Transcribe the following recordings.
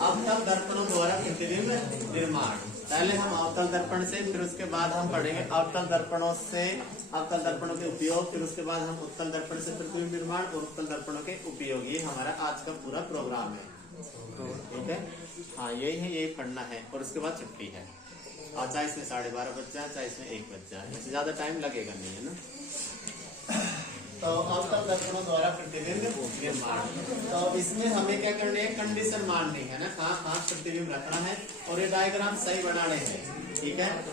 अवतल दर्पणों द्वारा प्रतिबिंब निर्माण। पहले हम अवतल दर्पण से, फिर उसके बाद हम पढ़ेंगे अवतल दर्पणों से, अवतल दर्पणों के उपयोग, फिर उसके बाद हम उत्तल दर्पण से प्रतिबिंब निर्माण और उत्तल दर्पणों के उपयोग। ये हमारा आज का पूरा प्रोग्राम है, ठीक है। हाँ यही है, यही पढ़ना है और उसके बाद छुट्टी है। और चाहे इसमें 12:30 बज जाए, चाहे इसमें 1 बज जाए, इससे ज्यादा टाइम लगेगा नहीं, है ना। तो अवतल दर्पणों द्वारा प्रतिबिंब निर्माण, तो इसमें हमें क्या करनी है, कंडीशन माननी है ना, कहाँ प्रतिबिंब रखना है और ये डायग्राम सही बनाने हैं, ठीक है।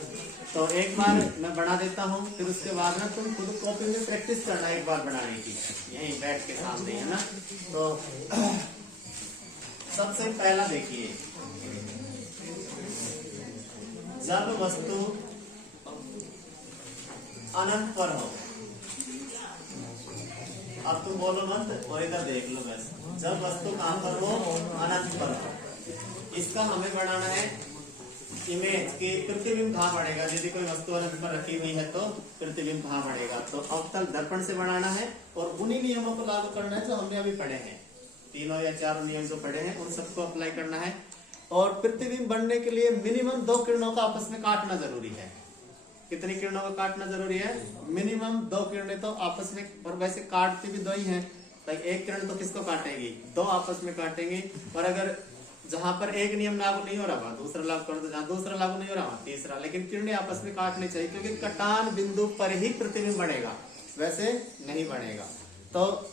तो एक बार मैं बना देता हूँ, फिर उसके बाद ना तुम खुद कॉपी में प्रैक्टिस करना एक बार बनाने की, यहीं बैठ के सामने, है ना। तो सबसे पहला देखिए, जब वस्तु अनंत पर हो, अब तुम बोलो मत और इधर देख लो बस, जब वस्तु कहां पर हो, अनंत पर हो। इसका हमें बनाना है इमेज की प्रतिबिंब कहां पड़ेगा। यदि कोई वस्तु अनंत पर रखी हुई है तो प्रतिबिंब कहां पड़ेगा, तो अवतल दर्पण से बनाना है और उन्हीं नियमों को लागू करना है जो हमने अभी पढ़े हैं, 3 या 4 नियम जो पढ़े हैं उन सबको अप्लाई करना है। और प्रतिबिंब बनने के लिए मिनिमम 2 किरणों का आपस में काटना जरूरी है। कितनी किरणों का काटना जरूरी है, मिनिमम 2 किरणें तो आपस में, और वैसे काटती भी 2 ही हैं, तो एक किरण तो किसको काटेगी, 2 आपस में काटेंगी। और अगर जहां पर एक नियम लागू नहीं हो रहा वहां दूसरा लागू कर दो, जहां दूसरा लागू नहीं हो रहा वहां तीसरा, लेकिन किरणें आपस में काटनी चाहिए, क्योंकि कटान बिंदु पर ही प्रतिबिंब बनेगा, वैसे नहीं बनेगा। तो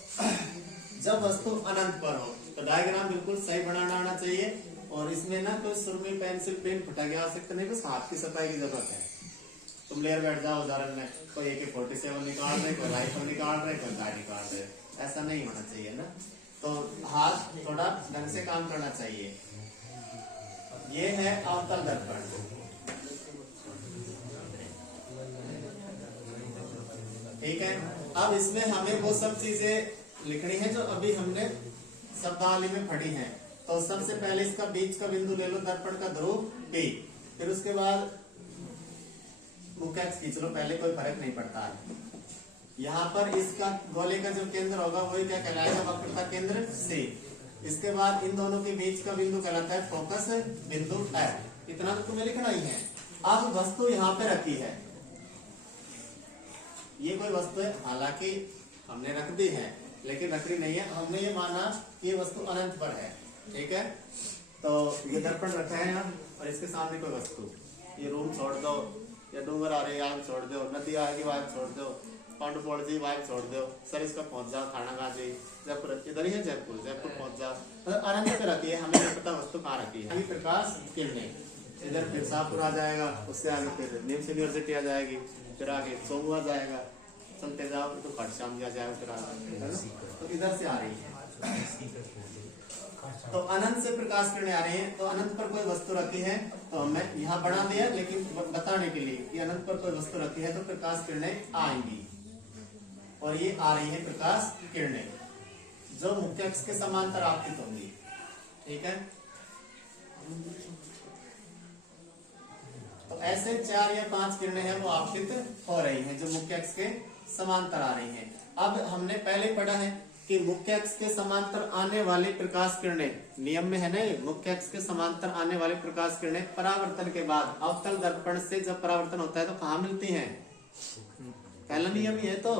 जब वस्तु अनंत पर हो तो डायग्राम बिल्कुल सही बनाना आना चाहिए, और इसमें ना कोई सुरमी पेंसिल पेन फटा के आवश्यकता नहीं, बस हाथ की सफाई की जरूरत है। तुम लेकर बैठ जाओ उदाहरण में, कोई AK-47 निकाल रहे, कोई राइफल निकाल रहे, कोई गाड़ी निकाल रहे, ऐसा नहीं होना चाहिए ना। तो हाथ थोड़ा ढंग से काम करना चाहिए। ये है अवतल दर्पण, ठीक है। अब इसमें हमें वो सब चीजें लिखनी है जो अभी हमने शब्दावली में पढ़ी हैं। तो सबसे पहले इसका बीच का बिंदु ले लो, दर्पण का ध्रुव P, फिर उसके बाद मुख्य अक्ष खींच लो, पहले कोई फर्क नहीं पड़ता है। यहाँ पर इसका गोले का जो केंद्र होगा वही क्या कहलाएगा, वक्रता केंद्र C। इसके बाद इन दोनों के बीच का बिंदु कहलाता है फोकस बिंदु F। इतना तो तुम्हें लिखना ही है। अब वस्तु यहाँ पे रखी है, ये कोई वस्तु है, हालांकि हमने रख दी है लेकिन रखी नहीं है, हमने ये माना कि ये वस्तु अनंत पर है, ठीक है। तो ये दर्पण रखा है यहाँ और इसके सामने कोई वस्तु, ये रूम छोड़ दो, या डूंगर आ रही है छोड़ दो, नदी आएगी वहां छोड़ दो, पांडुपोड़ जी वहां छोड़ दो, सर इसका पहुंच जाओ थाना जी, जयपुर इधर ही है, जयपुर पहुंच जाओ। तो अनंत पे रखी है, हमें नहीं पता वस्तु कहाँ रखी है। अभी प्रकाश किरणें, इधर फिर शाहपुर आ जाएगा, उससे आगे फिर निम्स यूनिवर्सिटी आ जाएगी, फिर आगे सोमू आ जाएगा, चलते जाओ तो खड़श्याम जी आ जाएगा, फिर आगे तो इधर से आ रही है। तो अनंत से प्रकाश किरणें आ रही हैं, तो अनंत पर कोई वस्तु रखी है, तो मैं यहाँ बना दिया, लेकिन बताने के लिए कि अनंत पर कोई वस्तु रखी है तो प्रकाश किरणें आएंगी, और ये आ रही है प्रकाश किरणें जो मुख्य अक्ष के समांतर आपतित होंगी, ठीक है। तो ऐसे 4 या 5 किरणें हैं वो आपतित हो रही हैं जो मुख्य अक्ष के समांतर आ रही हैं। अब हमने पहले पढ़ा है कि मुख्य अक्ष के समांतर आने वाली प्रकाश किरणें, नियम में है ना, मुख्य अक्ष के समांतर आने वाली प्रकाश किरणें परावर्तन के बाद अवतल दर्पण से जब परावर्तन होता है तो कहाँ मिलती हैं, पहला नियम ही है, तो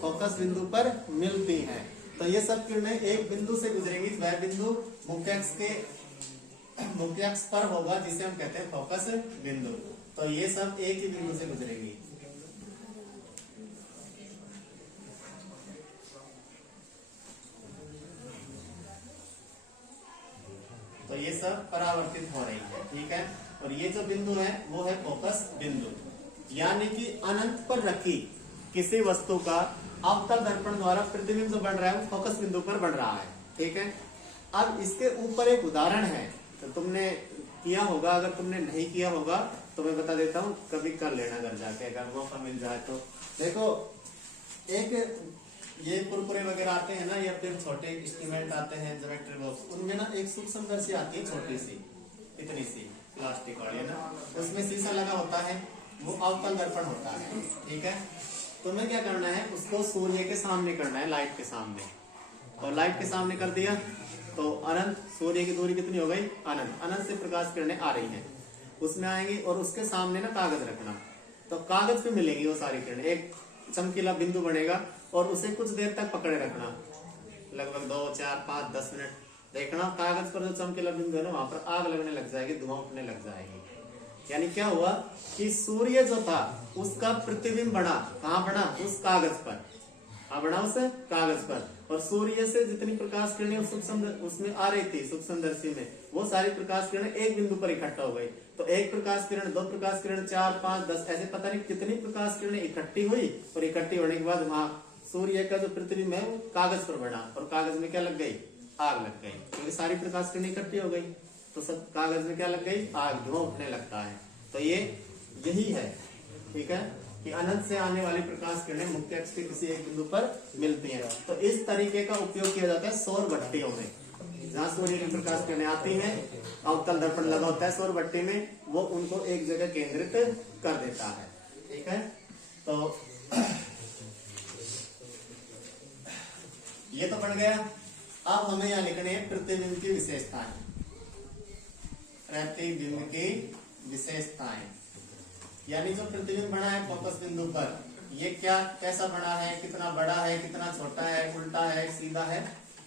फोकस बिंदु पर मिलती हैं। तो ये सब किरणें एक बिंदु से गुजरेंगी, वह बिंदु मुख्य अक्ष पर होगा जिसे हम कहते हैं फोकस बिंदु। तो ये सब एक ही बिंदु से गुजरेंगी। तो ये सब परावर्तित हो रही है, ठीक है। और ये जो बिंदु है वो है फोकस बिंदु, यानी कि अनंत पर रखी किसी वस्तु का अवतल दर्पण द्वारा प्रतिबिंब जो बन रहा है वो फोकस बिंदु पर बन रहा है, ठीक है। अब इसके ऊपर एक उदाहरण है, तो तुमने किया होगा, अगर तुमने नहीं किया होगा तो मैं बता देता हूँ, कभी कर लेना घर जाके अगर मौका मिल जाए तो। देखो एक ये कुरकुरे वगैरह आते हैं ना, या फिर छोटे इंस्ट्रूमेंट आते हैं ज्योमेट्री बॉक्स, उनमें ना एक सूक्ष्मदर्शी आती है छोटी सी, इतनी सी प्लास्टिक वाली है ना, उसमें शीशा लगा होता है, वो अवतल दर्पण होता है। ठीक है, तुम्हें क्या करना है, उसको सूर्य के सामने करना है, लाइट के सामने। और लाइट के सामने कर दिया तो अनंत, सूर्य की दूरी कितनी हो गई, अनंत, अनंत से प्रकाश किरणें आ रही हैं, उसमें आएंगी। और उसके सामने ना कागज रखना, तो कागज पे मिलेंगी वो सारी किरणें, एक चमकीला बिंदु बनेगा और उसे कुछ देर तक पकड़े रखना, लगभग 2, 4, 5, 10 मिनट देखना। कागज पर जो चमकीला बिंदु है ना, वहां पर आग लगने लग जाएगी, धुआं उठने लग जाएगी। यानी क्या हुआ कि सूर्य जो था उसका प्रतिबिंब बना, कहाँ बना, उस कागज पर, कहाँ बना, उस कागज पर। और सूर्य से जितनी प्रकाश किरणें उसमें आ रही थी सूक्ष्मदर्शी में, वो सारी प्रकाश किरणें एक बिंदु पर इकट्ठा हो गई। तो एक प्रकाश किरण, दो प्रकाश किरण, 4, 5, 10 ऐसे पता नहीं कितनी प्रकाश किरणें इकट्ठी हुई। और इकट्ठी होने के बाद वहां सूर्य का जो प्रतिबिंब है वो कागज पर बना, और कागज में क्या लग गई, आग लग गई, क्योंकि सारी प्रकाश किरणें इकट्ठी हो गई। तो सब कागज में क्या लग गई, आग, धुआं उठने लगता है। तो ये यही है, ठीक है, कि अनंत से आने वाली प्रकाश किरणें मुख्य अक्ष के किसी एक बिंदु पर मिलती हैं। तो इस तरीके का उपयोग किया जाता है सौर भट्टियों में, जहाँ सूर्य की प्रकाश किरणें आती हैं, अवतल दर्पण लगा होता है सौर भट्टी में, वो उनको एक जगह केंद्रित कर देता है। ठीक है, तो ये तो बन गया। अब हमें यहाँ लिखने हैं प्रतिबिंब की विशेषताएं, प्रतिबिंब की विशेषताएं, यानी जो प्रतिबिंब बना है फोकस बिंदु पर, ये क्या, कैसा बना है, कितना बड़ा है, कितना छोटा है, उल्टा है, सीधा है,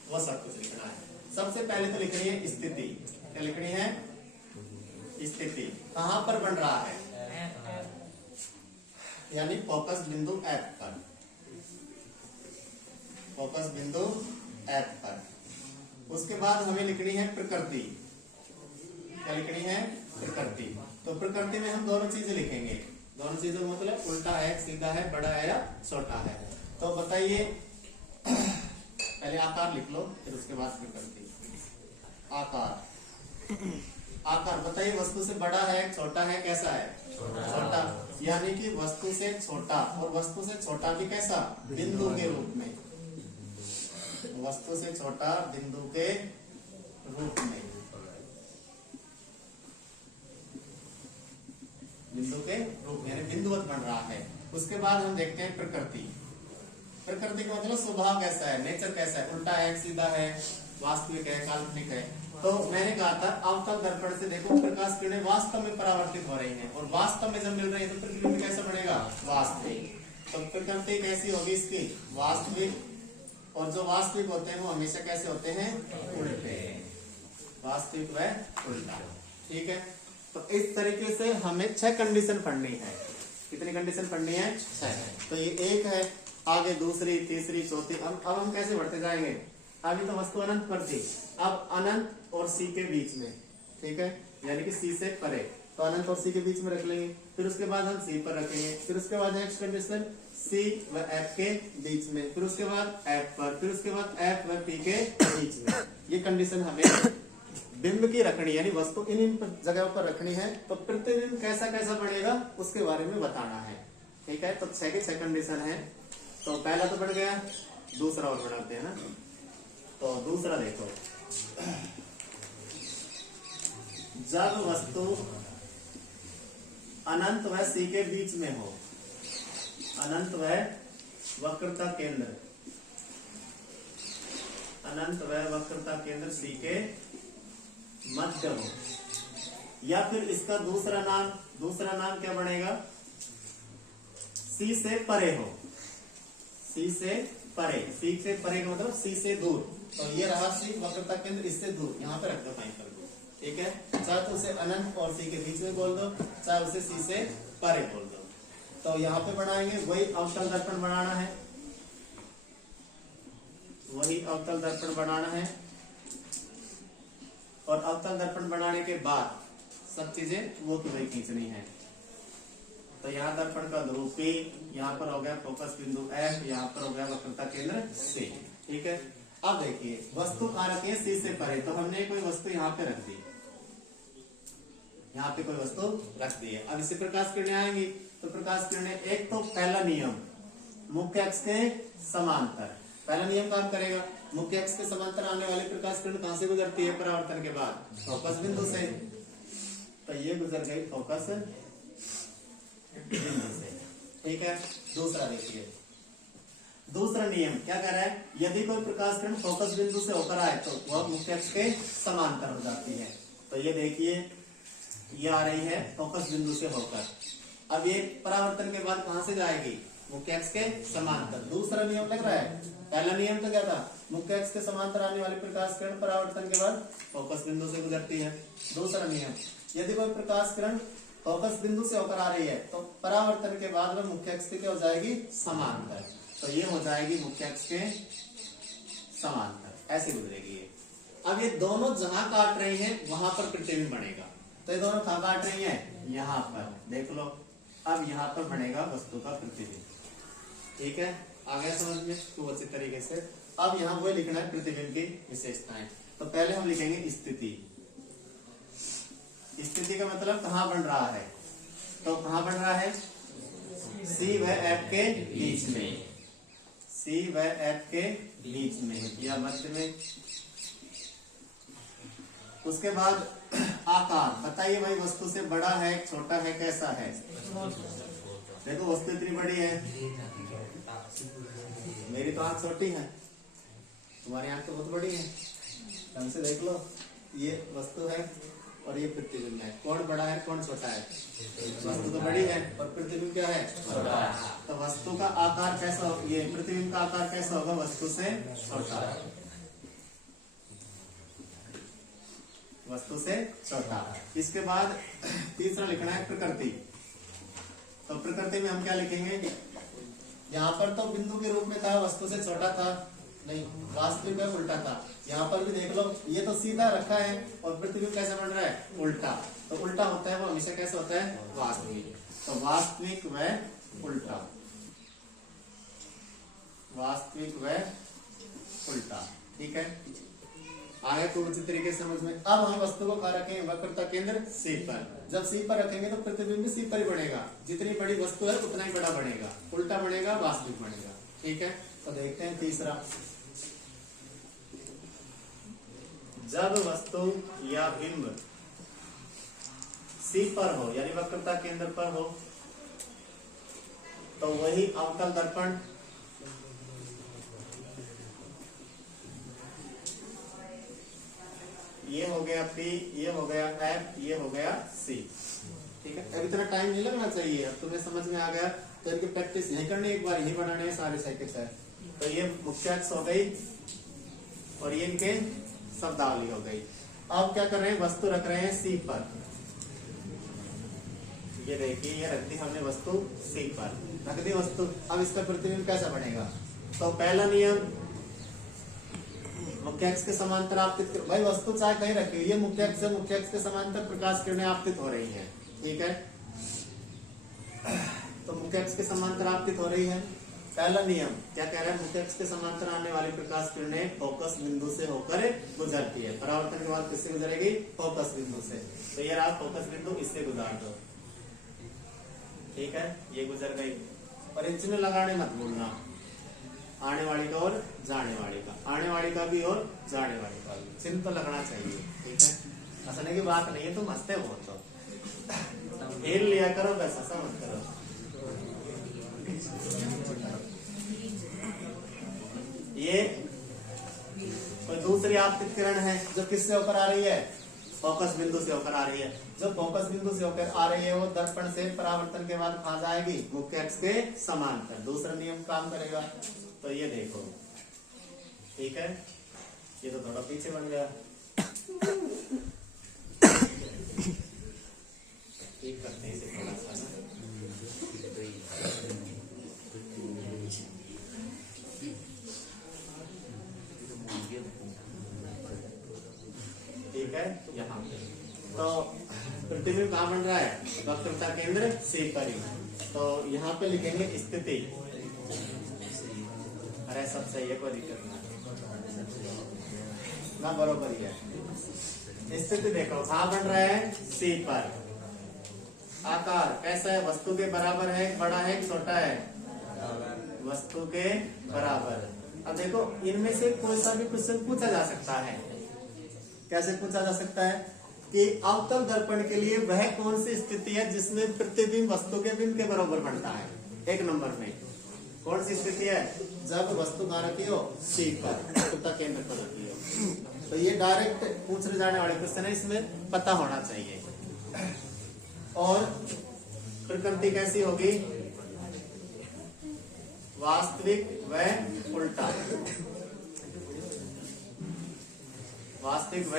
वो सब कुछ लिखना है। सबसे पहले तो लिखनी है स्थिति, क्या लिखनी है, स्थिति, कहां पर बन रहा है, यानी फोकस बिंदु F पर, फोकस बिंदु F पर। उसके बाद हमें लिखनी है प्रकृति, क्या लिखनी है, प्रकृति। तो प्रकृति में हम दोनों चीजें लिखेंगे, दोनों चीजों का मतलब उल्टा है, सीधा है, बड़ा है या छोटा है। तो बताइए, पहले आकार लिख लो, फिर उसके बाद प्रकृति। आकार, आकार बताइए, वस्तु से बड़ा है, छोटा है, कैसा है, छोटा, यानी कि वस्तु से छोटा, और वस्तु से छोटा भी कैसा, बिंदु के रूप में, वस्तु से छोटा बिंदु के रूप में, बिंदु के रूप में, यानी बिंदुवत बन रहा है। उसके बाद हम देखते हैं प्रकृति। प्रकृति का मतलब स्वभाव कैसा है, नेचर कैसा है, उल्टा है, सीधा है, वास्तविक है, काल्पनिक है। तो मैंने कहा था अवतल दर्पण से देखो प्रकाश किरणें वास्तव में परावर्तित हो रही हैं, और वास्तव में जब मिल रही है तो प्रतिबिंब कैसा बनेगा, वास्तविक। तो प्रकृति कैसी होगी इसकी, वास्तविक। और जो वास्तविक होते हैं वो हमेशा कैसे होते हैं, उल्टे, वास्तविक व उल्टा। ठीक है, तो इस तरीके से हमें 6 कंडीशन पढ़नी है। कितनी कंडीशन पढ़नी है, 6। तो ये एक है, आगे दूसरी, तीसरी, चौथी। अब हम कैसे बढ़ते जाएंगे, अभी तो वस्तु अनंत पर थी, अब अनंत और सी के बीच में, ठीक है, यानी कि सी से परे, तो अनंत और सी के बीच में रख लेंगे। फिर उसके बाद हम सी पर रखेंगे, फिर उसके बाद नेक्स्ट कंडीशन सी व एफ के बीच में, फिर उसके बाद एफ पर, फिर उसके बाद एफ व पी के बीच में। ये कंडीशन हमें बिंब की रखनी, यानी वस्तु इन जगहों पर रखनी है। तो प्रतिबिंब कैसा कैसा बनेगा उसके बारे में बताना है। ठीक है, तो 6 के 6 कंडीशन है। तो पहला तो बढ़ गया, दूसरा और बढ़ाते हैं ना। तो दूसरा देखो, जब वस्तु अनंत व सी के बीच में हो, अनंत व वक्रता केंद्र, अनंत व वक्रता केंद्र सी के मध्य हो, या फिर इसका दूसरा नाम क्या बनेगा, सी से परे हो, सी से परे। सी से परे का मतलब सी से दूर। तो ये रहा सी, वक्रता केंद्र इससे दूर, यहाँ पे रख दो कहीं पर। ठीक है, चाहे तो उसे अनंत और सी के बीच में बोल दो, चाहे उसे सी से परे बोल दो। तो यहाँ पे बनाएंगे, वही अवतल दर्पण बनाना है, वही अवतल दर्पण बनाना है। और अवतल दर्पण बनाने के बाद सब चीजें वो की वही खींचनी है। तो यहाँ दर्पण का ध्रुव P, यहाँ पर हो गया फोकस बिंदु F, यहाँ पर हो गया वक्रता केंद्र C। ठीक है, अब देखिए वस्तु कहाँ रखी है, C से परे। तो हमने कोई वस्तु यहाँ पे रख दी, यहाँ पे कोई वस्तु रख दी है। अब इससे प्रकाश किरणें आएंगी, तो प्रकाश किरणें, एक तो पहला नियम मुख्य अक्ष के समांतर, पहला नियम काम करेगा, मुख्य अक्ष के समांतर आने वाली प्रकाश किरण कहां से गुजरती है परावर्तन के बाद? फोकस बिंदु से। तो ये गुजर गई फोकस बिंदु से। ठीक है, दूसरा देखिए, दूसरा नियम क्या कह रहा है, यदि कोई प्रकाश किरण फोकस बिंदु से होकर आए तो वह मुख्य अक्ष के समांतर हो जाती है। तो ये देखिए, ये आ रही है फोकस बिंदु से होकर, अब ये परावर्तन के बाद कहां से जाएगी? मुख्य अक्ष के समांतर। दूसरा नियम लग रहा है। पहला नियम तो क्या था, मुख्य अक्ष के समांतर आने वाली प्रकाश किरण परावर्तन के बाद फोकस बिंदु से गुजरती है। दूसरा नियम, यदि कोई प्रकाश किरण फोकस बिंदु से होकर आ रही है तो परावर्तन के बाद वह मुख्य अक्ष के क्या हो जाएगी? समांतर। तो ये हो जाएगी मुख्य अक्ष के समांतर, ऐसे गुजरेगी ये। अब ये दोनों जहां काट रही हैं वहां पर प्रतिबिंब बनेगा। तो ये दोनों कहां काट रही हैं? यहाँ पर, देख लो। अब यहाँ पर बनेगा वस्तु का प्रतिबिंब। ठीक है, आ गया समझ में खूब अच्छी तरीके से। अब यहाँ वो लिखना है प्रतिबिंब की विशेषताएं। तो पहले हम लिखेंगे स्थिति। स्थिति का मतलब कहाँ बन रहा है? तो कहाँ बन रहा है? सी व एफ के बीच में, सी व एफ के बीच में या मध्य में। उसके बाद आकार, बताइए भाई वस्तु से बड़ा है, छोटा है, कैसा है? देखो वस्तु इतनी बड़ी है, मेरी तो आंख छोटी है, तुम्हारी आंख तो बहुत बड़ी है। ढंग से देख लो, ये वस्तु है और ये प्रतिबिंब है। कौन बड़ा है, कौन छोटा है? वस्तु तो बड़ी है और प्रतिबिंब क्या है? छोटा है। तो वस्तु का आकार कैसा हो, ये प्रतिबिंब का आकार कैसा होगा? वस्तु से छोटा, वस्तु से छोटा। इसके बाद तीसरा लिखना है प्रकृति। तो प्रकृति में हम क्या लिखेंगे? यहाँ पर तो बिंदु के रूप में था, वस्तु से छोटा था, नहीं वास्तविक में उल्टा था। यहाँ पर भी देख लो, ये तो सीधा रखा है और प्रतिबिंब कैसे बन रहा है? उल्टा। तो उल्टा होता है वो हमेशा कैसे होता है? वास्तविक। तो वास्तविक व उल्टा, वास्तविक व उल्टा। ठीक है, आगे को उचित तरीके से समझ में। अब हम वस्तु को कहाँ रखेंगे? वक्रता केंद्र सी पर। जब सी पर रखेंगे तो प्रतिबिंब भी सी पर ही बनेगा। जितनी बड़ी वस्तु है उतना ही बड़ा बनेगा, उल्टा बनेगा, वास्तविक बनेगा। ठीक है, तो देखते हैं तीसरा। जब वस्तु या बिंब सी पर हो यानी वक्रता केंद्र पर हो तो वही अवतल दर्पण ये हो गया P, ये हो गया F, ये हो गया C। ठीक है, अब इतना टाइम नहीं लगना चाहिए। अब तुम्हें समझ में आ गया तो इनकी प्रैक्टिस यही करनी, एक बार यही बनाने हैं सारे सर्किट है। तो ये मुख्य अक्ष हो गई और ये इनके शब्दावली हो गई। अब क्या कर रहे हैं? वस्तु रख रहे हैं C पर। ये देखिए, ये रख दी हमने वस्तु C पर, रख दी वस्तु। अब इसका प्रतिबिंब कैसा बनेगा? तो पहला नियम, मुख्य अक्ष के समांतर आपतित कर, भाई वस्तु चाहे कहीं रखी, ये मुख्य अक्ष से मुख्य अक्ष के समांतर प्रकाश किरणें आपतित हो रही है। ठीक है, तो मुख्य अक्ष के समांतर आपतित हो रही है। पहला नियम क्या कह रहा है? मुख्य अक्ष के समांतर आने वाली प्रकाश किरणें फोकस बिंदु से होकर गुजरती है। परावर्तन के बाद किससे गुजरेगी? फोकस बिंदु से। तो ये रहा फोकस बिंदु, इससे गुजार दो। ठीक है, ये गुजर गई। और इन चिन्ह लगाने मत भूलना, आने वाली का और जाने वाली का, आने वाली का भी और जाने वाली का भी चिन्ह तो लगना चाहिए। ठीक है, हंसने की बात नहीं है, तुम हंसते हो तो खेल लिया करो, बस ऐसा मत करो। ये कोई दूसरी आपतित किरण है जो किससे होकर आ रही है? फोकस बिंदु से होकर आ रही है। जो फोकस बिंदु से होकर आ रही है वो दर्पण से परावर्तन के बाद कहां जाएगी? मुख्य अक्ष के समांतर। दूसरा नियम काम करेगा। तो ये देखो, ठीक है, ये तो थोड़ा पीछे बन गया, ठीक करते हैं इसे थोड़ा सा ना। ठीक है, यहाँ तो प्रतिबिंब कहाँ बन रहा है? वक्रता केंद्र C पर ही। तो यहाँ पे लिखेंगे स्थिति। अरे सब सही है, कोई दिक्कत ना, बरोबर ही है। स्थिति देखो कहाँ बन रहा है? C पर। आकार कैसा है? वस्तु के बराबर है, बड़ा है, छोटा है? वस्तु के बराबर। अब देखो इनमें से कोई सा भी क्वेश्चन पूछा जा सकता है। कैसे पूछा जा सकता है कि अवतल दर्पण के लिए वह कौन सी स्थिति है जिसमें प्रतिबिंब वस्तु के बिंब के बराबर बनता है। एक नंबर में कौन सी स्थिति है, जब वस्तु कहाँ रखी हो, सी पर, वस्तुता केंद्र पर रखी हो। तो ये डायरेक्ट पूछे जाने वाले क्वेश्चन है, इसमें पता होना चाहिए। और प्रकृति कैसी होगी, वास्तविक व उल्टा, वास्तविक व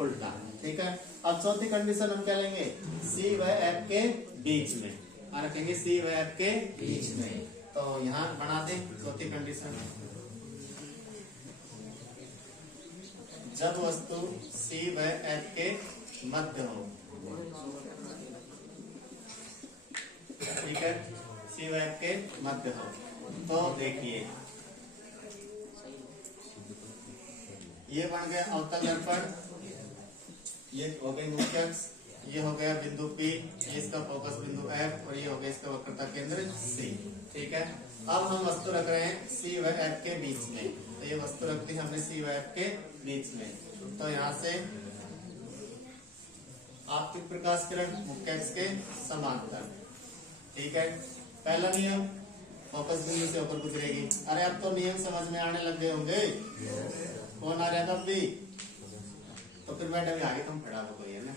उल्टा। ठीक है। अब चौथी कंडीशन हम क्या लेंगे, सी व एफ के बीच में, रखेंगे सी व एफ के बीच में। तो यहाँ बना दे चौथी कंडीशन, जब वस्तु सी व एफ के मध्य हो। ठीक है, सी व एफ के मध्य हो। तो देखिए ये बन गया अवतल दर्पण, ये हो गई मुख्य अक्ष, ये हो गया बिंदु P, ये इसका फोकस बिंदु F और ये हो गया इसका वक्रता केंद्र C। ठीक है। अब हम वस्तु रख रहे हैं C व F के बीच में। तो ये वस्तु रखती है हमने C व F के बीच में। तो यहाँ से आपतित प्रकाश किरण मुख्य अक्ष के समांतर। ठीक है। पहला नियम, फोकस बिंदु से होकर गुजरेगी। अरे अब तो नियम समझ में आने लग गए होंगे, कौन आ रहा था अभी? तो फिर मैडम आगे तुम खड़ा हो गई है ना,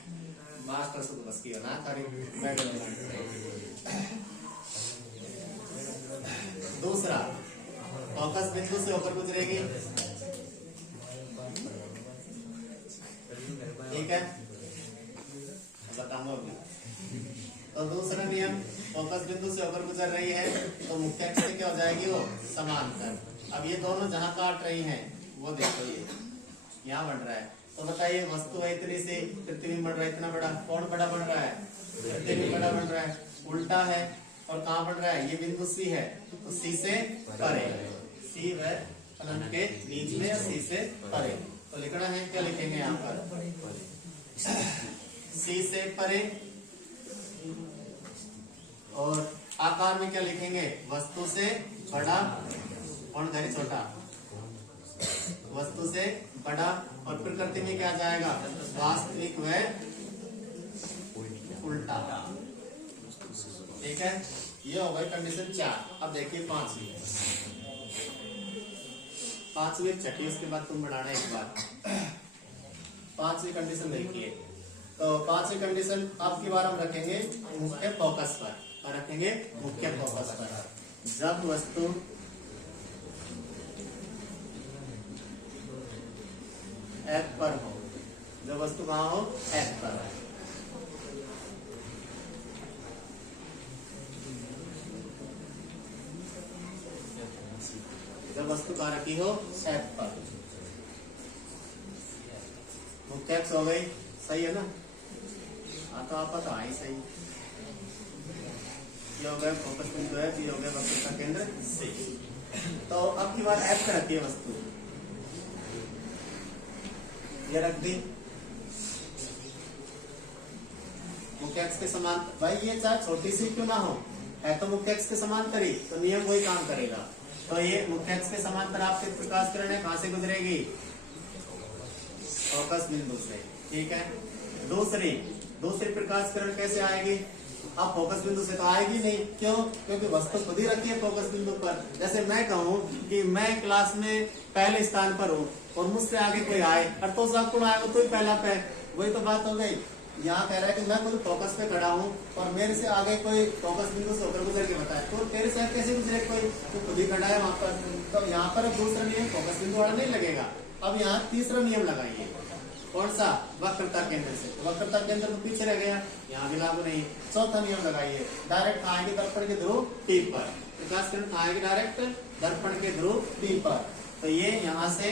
मास्टर से बस की ना तारी मैडम। दूसरा, फोकस बिंदु से होकर गुजरेगी। ठीक है, बताऊंगा अभी। तो दूसरा नियम, फोकस बिंदु से होकर गुजर रही है तो मुख्य अक्ष से क्या हो जाएगी, वो समांतर। अब ये दोनों जहां काट रही हैं वो देखो, ये यहाँ बन रहा है। तो बताइए वस्तु है इतनी सी, प्रतिबिंब बन रहा है इतना बड़ा, कौन बड़ा बन रहा है, प्रतिबिंब बड़ा बन रहा है, उल्टा है। और कहाँ बन रहा है, ये बिंदु सी है तो सी से परे, सी व अनंत के बीच में, सी से परे। तो लिखना है, क्या लिखेंगे यहाँ पर, सी से परे। और आकार में क्या लिखेंगे, वस्तु से बड़ा, कौन करे छोटा, वस्तु से बड़ा। और प्रकृति में क्या जाएगा, वास्तविक व उल्टा। ठीक है, ये हो गई कंडीशन 4। अब देखिए पांचवी, छठी, उसके बाद तुम बढ़ाना एक बार। पांचवी कंडीशन देखिए। तो पांचवी कंडीशन अब की बार हम रखेंगे मुख्य फोकस पर, और रखेंगे मुख्य फोकस पर। जब वस्तु F पर हो, जब वस्तु कहाँ हो, F पर। जब वस्तु कहाँ रखी हो, F पर। मुख्य अक्ष हो गई, सही है ना, तो आप तो आई सही। ये हो गया फोकस बिंदु है, ये हो गया वक्रता केंद्र C। तो अब की बार F पर रखी है वस्तु, ये रख दी मुख्य अक्ष के समान। भाई ये चाहे छोटी सी क्यों ना हो, है तो मुख्य अक्ष के समांतर ही, तो नियम वही काम करेगा। तो ये मुख्य अक्ष के समांतर आपके प्रकाश किरण है, कहां से गुजरेगी, फोकस बिंदु से। ठीक है। दूसरी प्रकाश किरण कैसे आएगी, अब फोकस बिंदु से तो आएगी नहीं, क्यों, क्योंकि वस्तु खुद ही रखी है फोकस बिंदु पर। जैसे मैं कहूँ कि मैं क्लास में पहले स्थान पर हूँ और मुझसे आगे कोई आए, और तो सब कौन आएगा, तो ही पहला पे, वही तो बात हो गई। यहाँ कह रहा है कि मैं खुद फोकस पे खड़ा हूँ और मेरे से आगे कोई फोकस बिंदु से होकर गुजर के बताए, तो तेरे से कैसे गुजरे कोई, तो खुद ही खड़ा है वहां पर। तो यहाँ पर दूसरा नियम फोकस बिंदु वाला नहीं लगेगा। अब यहाँ तीसरा नियम लगाइए, कौन सा, वक्रता केंद्र से। वक्रता केंद्र तो पीछे रह गया, यहाँ भी लागू नहीं। चौथा नियम लगाइए, डायरेक्ट आएंगे दर्पण के ध्रुव P पर, प्रकाश किरण आएगी डायरेक्ट दर्पण के ध्रुव P पर। तो ये यहाँ से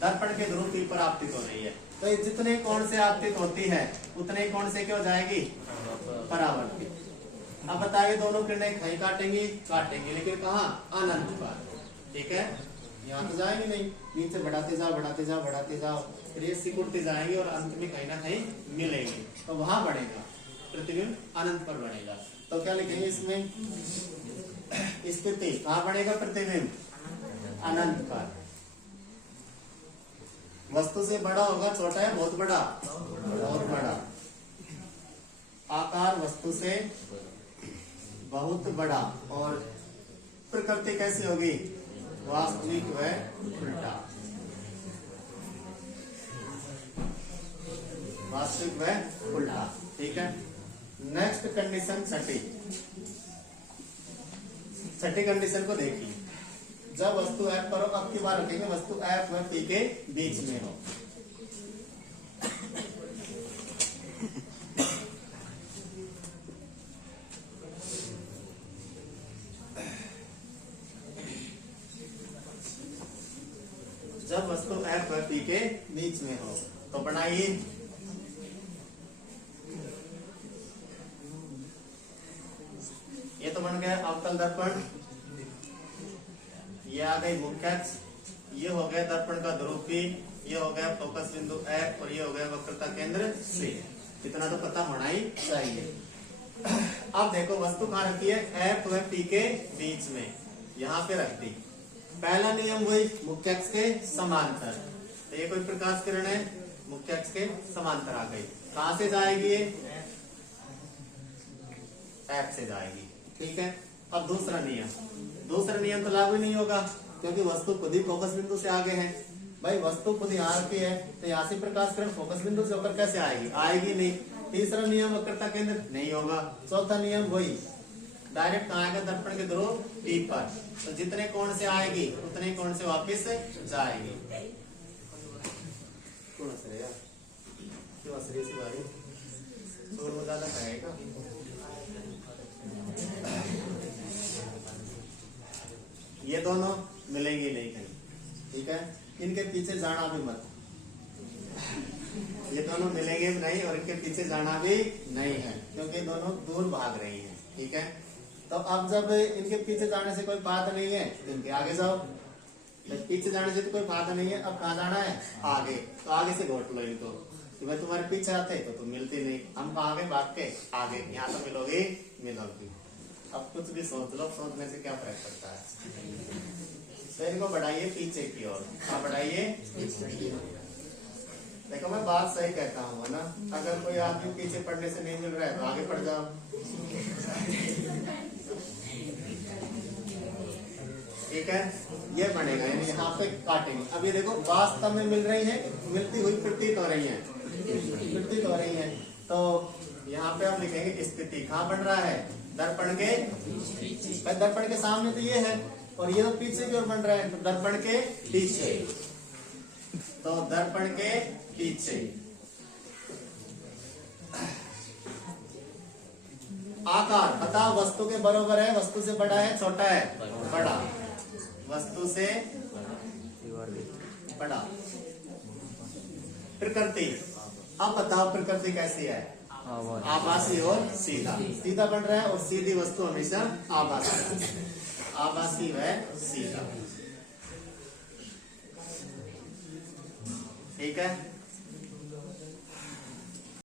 दर्पण के ध्रुव P पर आपतित हो रही है। तो ये जितने कोण से आपतित होती है उतने कोण से क्या हो जाएगी, परावर्तित। अब बताइए दोनों किरणें कहीं काटेंगी, लेकिन कहाँ, अनंत पर। ठीक है, यहाँ तो जाएंगे नहीं, नीचे बढ़ाते जाओ, फिर ये सिकुड़ते जाएंगे और अंत में कहीं ना कहीं मिलेंगे, तो वहां बढ़ेगा प्रतिबिंब, अनंत पर बढ़ेगा। तो क्या लिखेंगे इसमें, स्थिति कहाँ बढ़ेगा प्रतिबिंब, अनंत पर। वस्तु से बड़ा होगा, छोटा है बहुत बड़ा, बहुत बड़ा। आकार वस्तु से बहुत बड़ा। और प्रकृति कैसी होगी? वास्तविक व उल्टा। वास्तविक व उल्टा। ठीक है। नेक्स्ट कंडीशन छठी कंडीशन को देखिए। जब वस्तु F पर हो, अब की बार रखेंगे वस्तु F व P के बीच में हो। जब वस्तु F व P के बीच में हो तो बनाइए। ये तो बन गया अवतल दर्पण, ये आ गई मुख्य अक्ष, ये हो गया दर्पण का ध्रुव P, ये हो गया फोकस बिंदु F और ये हो गया वक्रता केंद्र C। इतना तो पता होना ही चाहिए। अब देखो वस्तु कहाँ रखी है? F व P के बीच में, यहाँ पे रख दी। पहला नियम वही, मुख्य अक्ष के समांतर। तो ये कोई प्रकाश किरण है, मुख्य अक्ष के समांतर आ गई। कहां से जाएगी? ये F से जाएगी। ठीक है। अब दूसरा नियम तो लागू नहीं होगा क्योंकि वस्तु खुद ही फोकस बिंदु से आगे है। भाई वस्तु खुद यहाँ की है तो यहाँ से प्रकाश किरण फोकस बिंदु से होकर कैसे आएगी? आएगी नहीं। तीसरा नियम वक्रता केंद्र नहीं होगा। चौथा नियम वही, डायरेक्ट कहाँ आएगा? दर्पण के ध्रुव P पर। तो जितने कोण से आएगी उतने कोण से वापिस जाएगी। क्यों हंस रहे यार? क्यों हंस रही है भाई? शोर मजाला खाएगा। ये दोनों मिलेंगे नहीं कहीं। ठीक है। इनके पीछे जाना भी मत। ये दोनों मिलेंगे नहीं और इनके पीछे जाना भी नहीं है क्योंकि दोनों दूर भाग रही हैं। ठीक है। तो अब जब इनके पीछे जाने से कोई फायदा नहीं है तो इनके आगे जाओ। पीछे जाने से तो कोई फायदा नहीं है। अब कहाँ जाना है? आगे। तो आगे से घोट लो इनको कि भाई तुम्हारे पीछे आते तो तुम मिलती नहीं, हम आगे भाग के आगे, यहाँ तो मिलोगी। अब कुछ भी सोच लो, सोचने से क्या फर्क पड़ता है? तो इनको बढ़ाइए पीछे की ओर। हाँ बढ़ाइए। देखो मैं बात सही कहता हूँ ना, अगर कोई आदमी पीछे पढ़ने से नहीं मिल रहा है तो आगे पढ़ जाओ। ठीक है। ये बनेगा, यानी यहाँ पे काटेंगे। अब ये देखो वास्तव में मिल रही है, मिलती हुई प्रतीत हो रही है, प्रतीत हो रही है। तो यहाँ पे हम लिखेंगे स्थिति। कहाँ बन रहा है? दर्पण के, दर्पण के सामने तो ये है और ये तो पीछे की ओर बन रहा है, तो दर्पण के पीछे। तो दर्पण के पीछे। आकार बताओ, वस्तु के बराबर है, वस्तु से बड़ा है, छोटा है? बड़ा। वस्तु से बड़ा। प्रकृति, अब बताओ प्रकृति कैसी है? आभासी और सीधा। सीधा बन रहा है और सीधी वस्तु हमेशा आभासी, आभासी व सीधा। ठीक है।